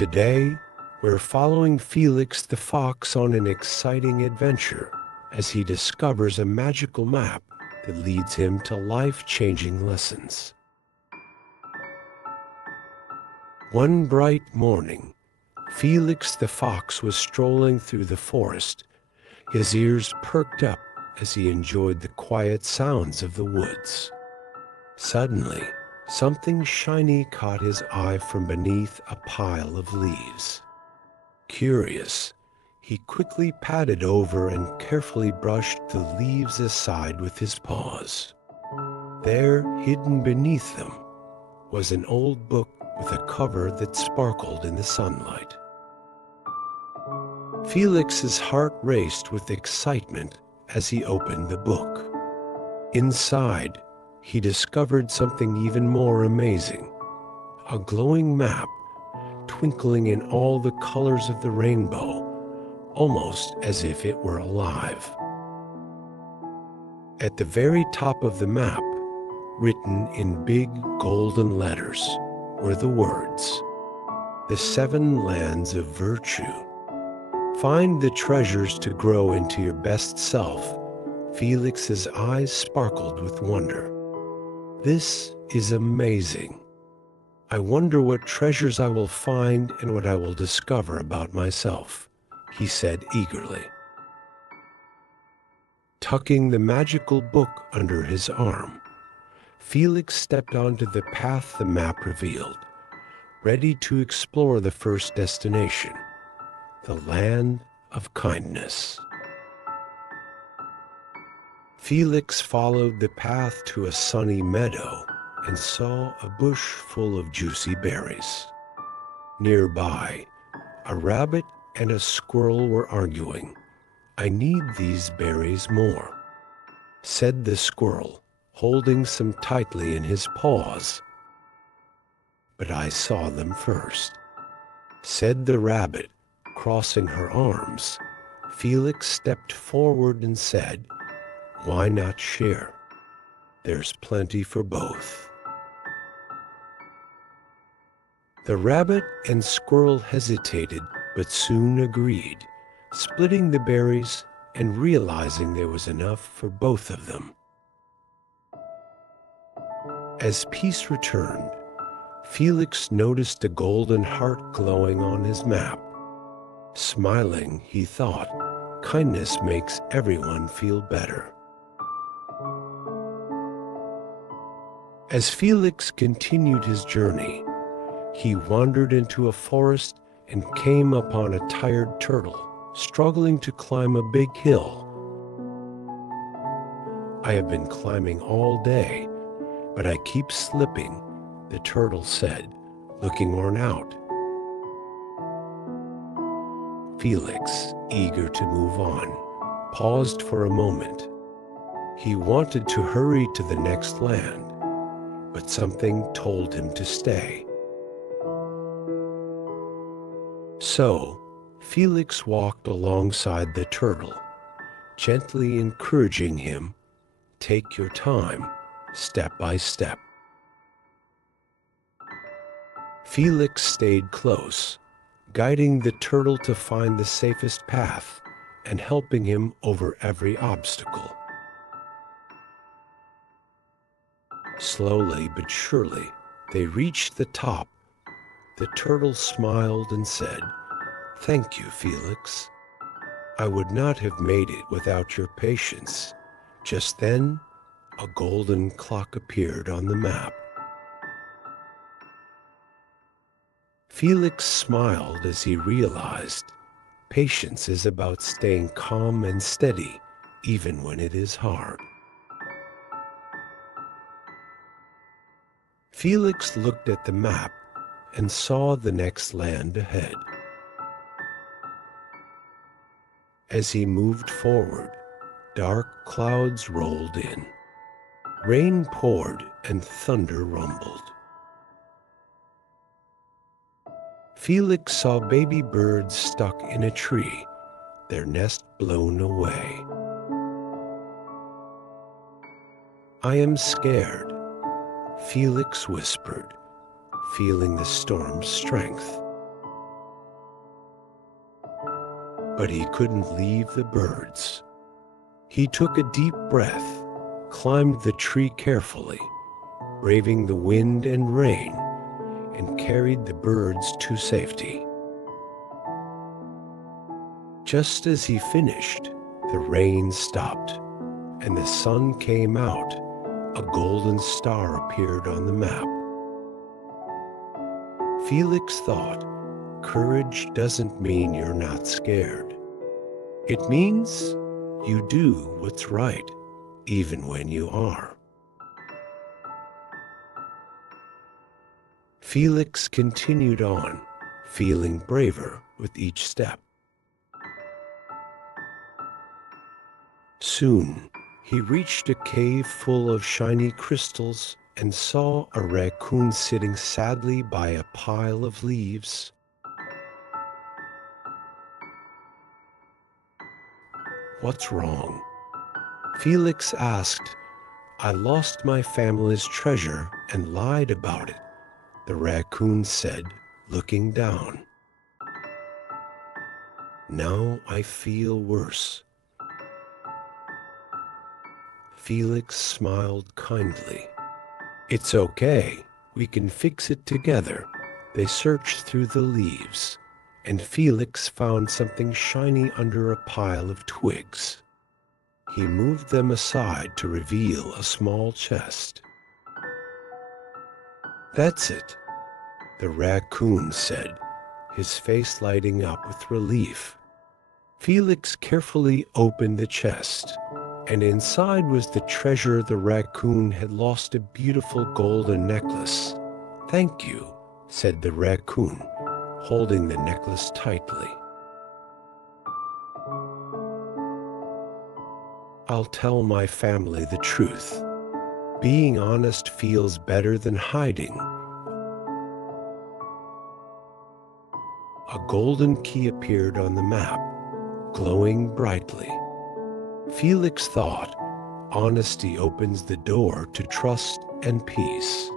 Today, we're following Felix the fox on an exciting adventure as he discovers a magical map that leads him to life-changing lessons. One bright morning, Felix the fox was strolling through the forest, his ears perked up as he enjoyed the quiet sounds of the woods. Suddenly, something shiny caught his eye from beneath a pile of leaves. Curious, he quickly padded over and carefully brushed the leaves aside with his paws. There, hidden beneath them, was an old book with a cover that sparkled in the sunlight. Felix's heart raced with excitement as he opened the book. Inside, he discovered something even more amazing, a glowing map twinkling in all the colors of the rainbow, almost as if it were alive. At the very top of the map, written in big golden letters, were the words, "The Seven Lands of Virtue." Find the treasures to grow into your best self. Felix's eyes sparkled with wonder. This is amazing. I wonder what treasures I will find and what I will discover about myself, he said eagerly. Tucking the magical book under his arm, Felix stepped onto the path the map revealed, ready to explore the first destination, the land of kindness. Felix followed the path to a sunny meadow and saw a bush full of juicy berries. Nearby, a rabbit and a squirrel were arguing. "I need these berries more," said the squirrel, holding some tightly in his paws. "But I saw them first," said the rabbit, crossing her arms. Felix stepped forward and said, "Why not share? There's plenty for both." The rabbit and squirrel hesitated, but soon agreed, splitting the berries and realizing there was enough for both of them. As peace returned, Felix noticed a golden heart glowing on his map. Smiling, he thought, kindness makes everyone feel better. As Felix continued his journey, he wandered into a forest and came upon a tired turtle struggling to climb a big hill. "I have been climbing all day, but I keep slipping," the turtle said, looking worn out. Felix, eager to move on, paused for a moment. He wanted to hurry to the next land, but something told him to stay. So, Felix walked alongside the turtle, gently encouraging him, "Take your time, step by step." Felix stayed close, guiding the turtle to find the safest path and helping him over every obstacle. Slowly but surely, they reached the top. The turtle smiled and said, "Thank you, Felix. I would not have made it without your patience." Just then, a golden clock appeared on the map. Felix smiled as he realized patience is about staying calm and steady, even when it is hard. Felix looked at the map and saw the next land ahead. As he moved forward, dark clouds rolled in. Rain poured and thunder rumbled. Felix saw baby birds stuck in a tree, their nest blown away. "I am scared," Felix whispered, feeling the storm's strength. but he couldn't leave the birds. He took a deep breath, climbed the tree carefully, braving the wind and rain, and carried the birds to safety. Just as he finished, the rain stopped, and the sun came out. A golden star appeared on the map. Felix thought, courage doesn't mean you're not scared. It means you do what's right, even when you are. Felix continued on, feeling braver with each step. Soon, he reached a cave full of shiny crystals and saw a raccoon sitting sadly by a pile of leaves. "What's wrong?" Felix asked. "I lost my family's treasure and lied about it," the raccoon said, looking down. "Now I feel worse." Felix smiled kindly. "It's okay. We can fix it together." They searched through the leaves, and Felix found something shiny under a pile of twigs. He moved them aside to reveal a small chest. "That's it," the raccoon said, his face lighting up with relief. Felix carefully opened the chest, and inside was the treasure the raccoon had lost, a beautiful golden necklace. "Thank you," said the raccoon, holding the necklace tightly. "I'll tell my family the truth. Being honest feels better than hiding." A golden key appeared on the map, glowing brightly. Felix thought, honesty opens the door to trust and peace.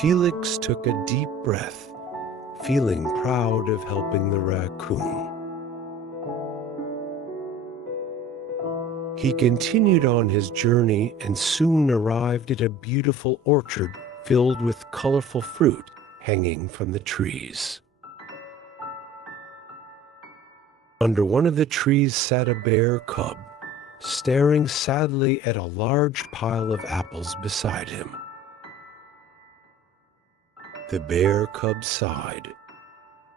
Felix took a deep breath, feeling proud of helping the raccoon. He continued on his journey and soon arrived at a beautiful orchard filled with colorful fruit hanging from the trees. Under one of the trees sat a bear cub, staring sadly at a large pile of apples beside him. The bear cub sighed.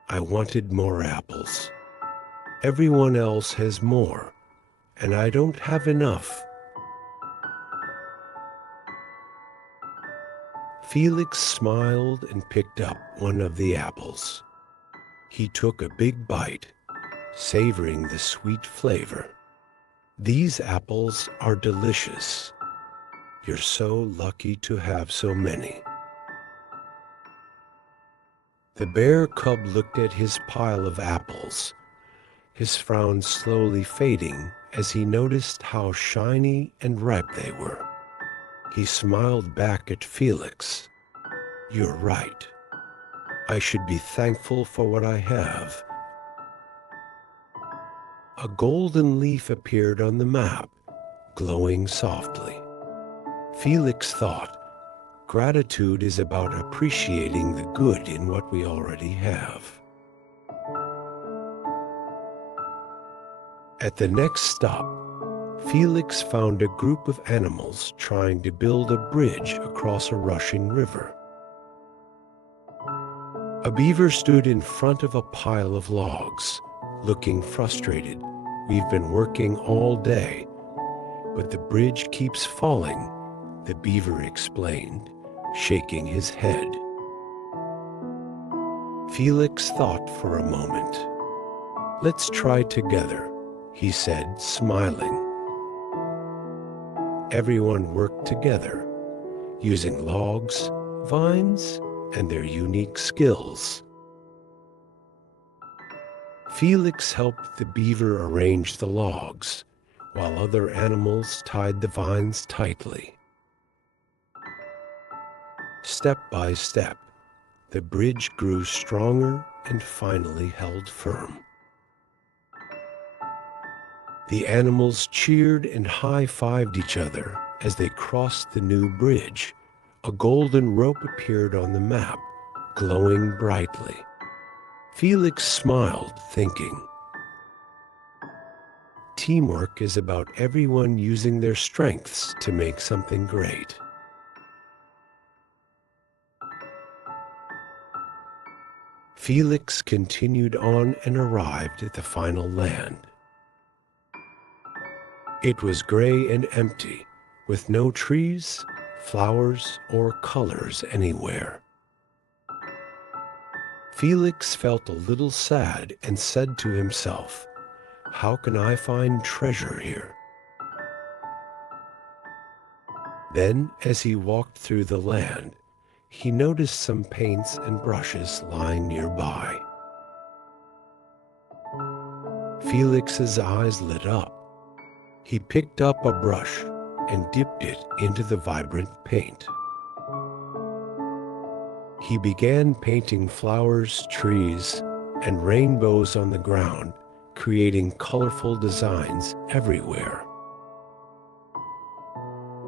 "I wanted more apples. Everyone else has more, and I don't have enough." Felix smiled and picked up one of the apples. He took a big bite, savoring the sweet flavor. "These apples are delicious. You're so lucky to have so many." The bear cub looked at his pile of apples, his frown slowly fading as he noticed how shiny and ripe they were. He smiled back at Felix. "You're right. I should be thankful for what I have." A golden leaf appeared on the map, glowing softly. Felix thought, gratitude is about appreciating the good in what we already have. At the next stop, Felix found a group of animals trying to build a bridge across a rushing river. A beaver stood in front of a pile of logs, looking frustrated. "We've been working all day, but the bridge keeps falling," the beaver explained, shaking his head. Felix thought for a moment. "Let's try together," he said, smiling. Everyone worked together, using logs, vines, and their unique skills. Felix helped the beaver arrange the logs, while other animals tied the vines tightly. Step by step, the bridge grew stronger and finally held firm. The animals cheered and high-fived each other as they crossed the new bridge. A golden rope appeared on the map, glowing brightly. Felix smiled, thinking, "Teamwork is about everyone using their strengths to make something great." Felix continued on and arrived at the final land. It was gray and empty, with no trees, flowers, or colors anywhere. Felix felt a little sad and said to himself, "How can I find treasure here?" Then, as he walked through the land, he noticed some paints and brushes lying nearby. Felix's eyes lit up. He picked up a brush and dipped it into the vibrant paint. He began painting flowers, trees, and rainbows on the ground, creating colorful designs everywhere.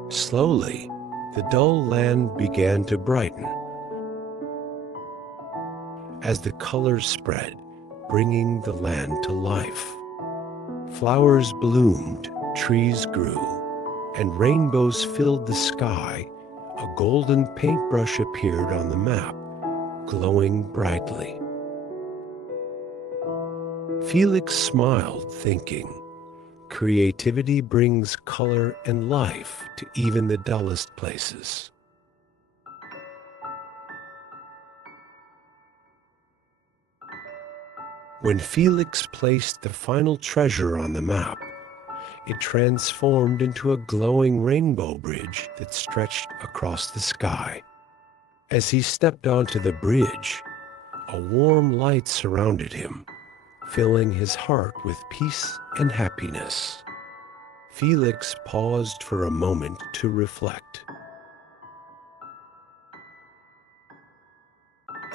Slowly, the dull land began to brighten as the colors spread, bringing the land to life. Flowers bloomed, trees grew, and rainbows filled the sky. A golden paintbrush appeared on the map, glowing brightly. Felix smiled, thinking, "Creativity brings color and life to even the dullest places." When Felix placed the final treasure on the map, it transformed into a glowing rainbow bridge that stretched across the sky. As he stepped onto the bridge, a warm light surrounded him, filling his heart with peace and happiness. Felix paused for a moment to reflect.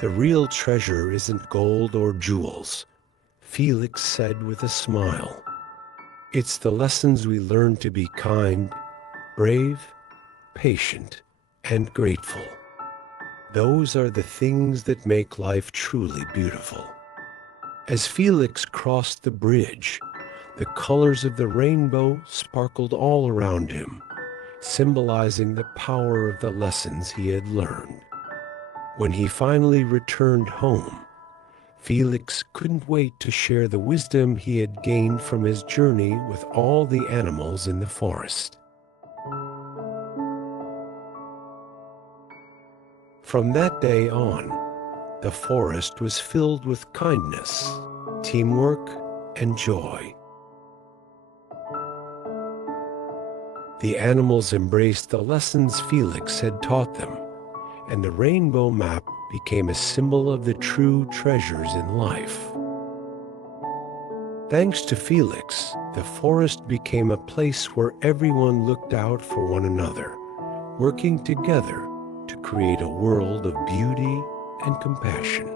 "The real treasure isn't gold or jewels," Felix said with a smile. "It's the lessons we learn to be kind, brave, patient, and grateful. Those are the things that make life truly beautiful." As Felix crossed the bridge, the colors of the rainbow sparkled all around him, symbolizing the power of the lessons he had learned. When he finally returned home, Felix couldn't wait to share the wisdom he had gained from his journey with all the animals in the forest. From that day on, the forest was filled with kindness, teamwork, and joy. The animals embraced the lessons Felix had taught them, and the rainbow map became a symbol of the true treasures in life. Thanks to Felix, the forest became a place where everyone looked out for one another, working together to create a world of beauty and compassion.